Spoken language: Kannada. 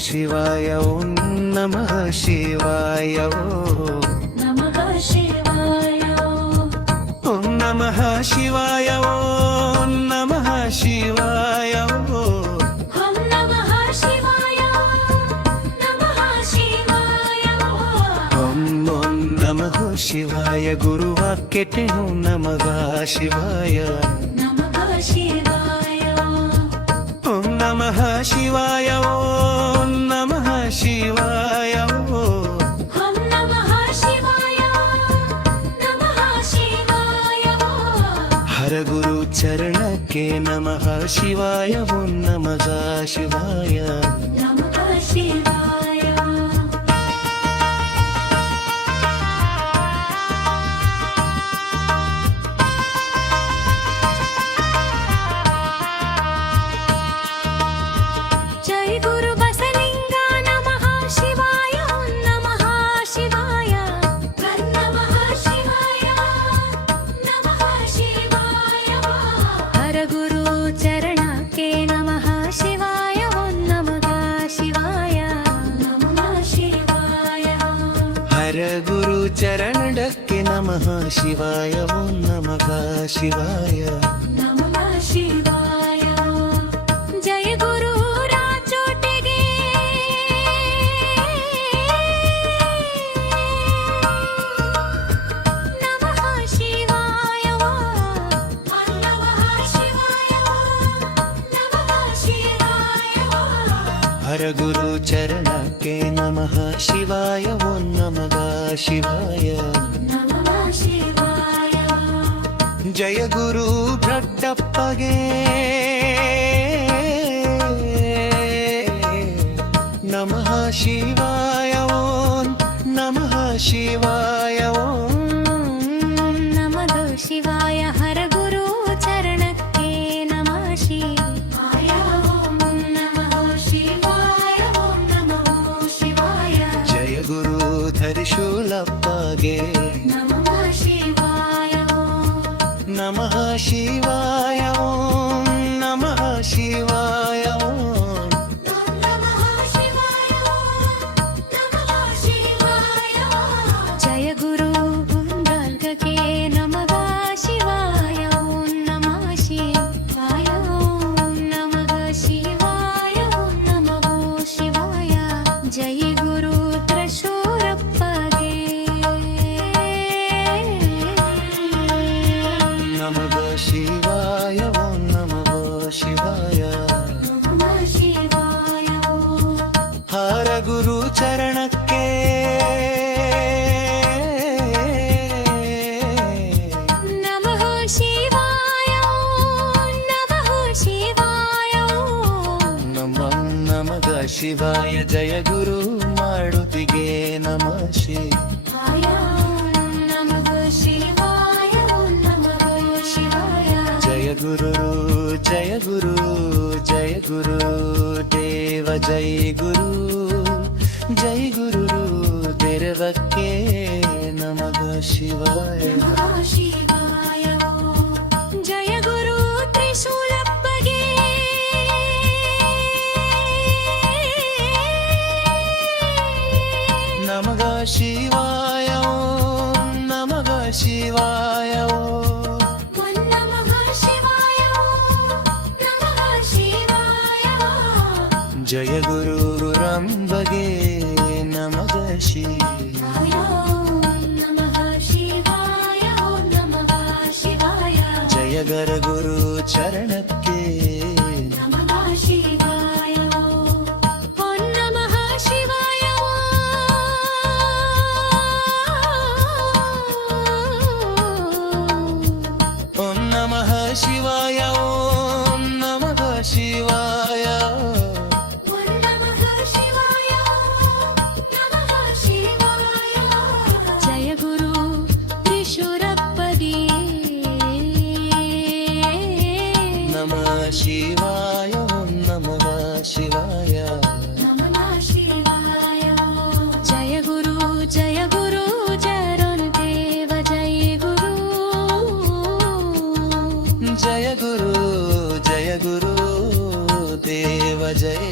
ಶಿವಾಯ ಓಂ ನಮಃ ಶಿವಾಯ ನಮಃ ಶಿವಾಯ ಓಂ ನಮಃ ಶಿವಾಯ ಓಂ ನಮಃ ಶಿವಾಯ ಓಂ ನಮಃ ಶಿವಾಯ ನಮಃ ಶಿವಾಯ ಓಂ ನಮಃ ಶಿವಾಯ ಗುರುವಾಕ್ಯತೆ ಓಂ ನಮಃ ಶಿವಾಯ ನಮಃ ಶಿವಾಯ ಓಂ ನಮಃ ಶಿವಾಯ ಓಂ ನಮಃ ಶಿವಾಯ ಓಂ ನಮಃ ಶಿವಾಯ ನಮಃ ಶಿವಾಯ ಹರ ಗುರು ಚರಣಕ್ಕೆ ನಮಃ ಶಿವಾಯ ಓಂ ನಮಃ ಶಿವಾಯ ನಮಃ ಶಿವಾಯ ಜೈ ಗುರು ಬಸಲಿಂಗ ನಮಃ ಶಿವಾಯ ಓಂ ನಮಃ ಶಿವಾಯ ನಮಃ ಶಿವಾಯ ನಮಃ ಶಿವಾಯ ಹರ ಗುರು ಚರಣಕ್ಕೆ ನಮಃ ಶಿವಾಯ ಓಂ ನಮಃ ಶಿವಾಯ ನಮಃ ಶಿವಾಯ ಹರ ಗುರು ಚರಣಕ್ಕೆ ನಮಃ ಶಿವಾಯ ಓಂ ನಮಃ ಶಿವಾಯ ನಮಃ ಶಿವಾಯ ಜಯ ಗುರು ರಾಜೋಟಿಗೆ ನಮಃ ಶಿವಾಯ ನಮಃ ಶಿವಾಯ ನಮಃ ಶಿವಾಯ ಹರ ಗುರು ಚರಣಕ್ಕೆ ನಮಃ ಶಿವಾಯ ಓಂ ನಮಃ ಶಿವಾಯ ನಮಃ ಶಿವಾಯ ಜಯ ಗುರು ಭಟ್ಟಪ್ಪಗೆ ನಮಃ ಶಿವಾಯ ಓಂ ನಮಃ ಶಿವಾಯ ಓಂ ನಮಃ ಶಿವಾಯ ಹರ ಗುರು ಚರಣಕ್ಕೆ ನಮಃ ಶಿವಾಯ ಓಂ ನಮಃ ಶಿವಾಯ ಓಂ ನಮಃ ಶಿವಾಯ ಜಯ ಗುರು ಧರಿಶೂಲಪ್ಪಗೆ ನಮಃ ಶಿವಾಯ ನಮಃ ಶಿವಾಯ ಓಂ ನಮಃ ಶಿವಾಯ ಓಂ ನಮಃ ಶಿವಾಯ ನಮಃ ಶಿವಾಯ ಜಯ ಗುರು ದುರ್ಗಕ್ಕೆ ನಮಃ ಶಿವಾಯ ಓಂ ನಮಃ ಶಿವಾಯ ಓಂ ನಮಃ ಶಿವಾಯ ಓಂ ನಮಃ ಶಿವಾಯ ಜಯ ಗುರು ತ್ರಿಶೂರಪ್ಪಗೆ ನಮಃ ಶಿವಾಯ ಓಂ ನಮಃ ಶಿವಾಯ ನಮಃ ಶಿವಾಯ ಹರ ಗುರು ಚರಣಕ್ಕೆ ನಮಃ ಶಿವಾಯ ನಮಃ ಶಿವಾಯ ನಮಃ ಶಿವಾಯ ಜಯ ಗುರು ಮಾಡುತ್ತಿಗೆ ನಮಃ ಶಿವಾಯ ನಮಃ ಶಿವಾಯ ನಮಃ ಶಿವಾಯ ಜಯ ಗುರು ಜಯ ಗುರು ಜಯ ಗುರು ದೇವ ಜಯ ಗುರು ದೇರವಕ್ಕೆ ನಮಃ ಶಿವಾಯ ನಮಃ ಶಿವಾಯ ಜಯ ಗುರು ತ್ರಿಶೂಲಪ್ಪಗೆ ನಮಃ ಶಿವಾಯ ಓಂ ನಮಃ ಶಿವಾಯ ಓಂ ನಮಃ ಶಿವಾಯ ನಮಃ ಶಿವಾಯ ಜಯ ಗುರು ರಂಬಗೆ ನಮಃ ಶಿವಾಯ ನಮಃ ಶಿವಾಯ ನಮಃ ಶಿವಾಯ ಜಯ ಗರ ಗುರು ಚರಣಕ್ಕೆ ನಮಃ ಶಿವಾಯ ಓಂ ನಮಃ ಶಿವಾಯ ಓಂ ನಮಃ ಶಿವಾಯ ಓಂ ನಮಃ ಶಿವಾಯ ಓಂ ನಮಃ ಶಿವಾಯ ನಮಃ ಶಿವಾಯ ಜಯ ಗುರು ತ್ರಿಶೂರಪ್ಪಗೆ ನಮಃ ಶಿವಾಯ ಓಂ ನಮಃ ಶಿವಾಯ ನಮಃ ಶಿವಾಯ ಜಯ ಗುರು ಜರನ್ ದೇವ ಜಯ ಗುರು ಜಯ ಗುರು ದೇವ ಜಯ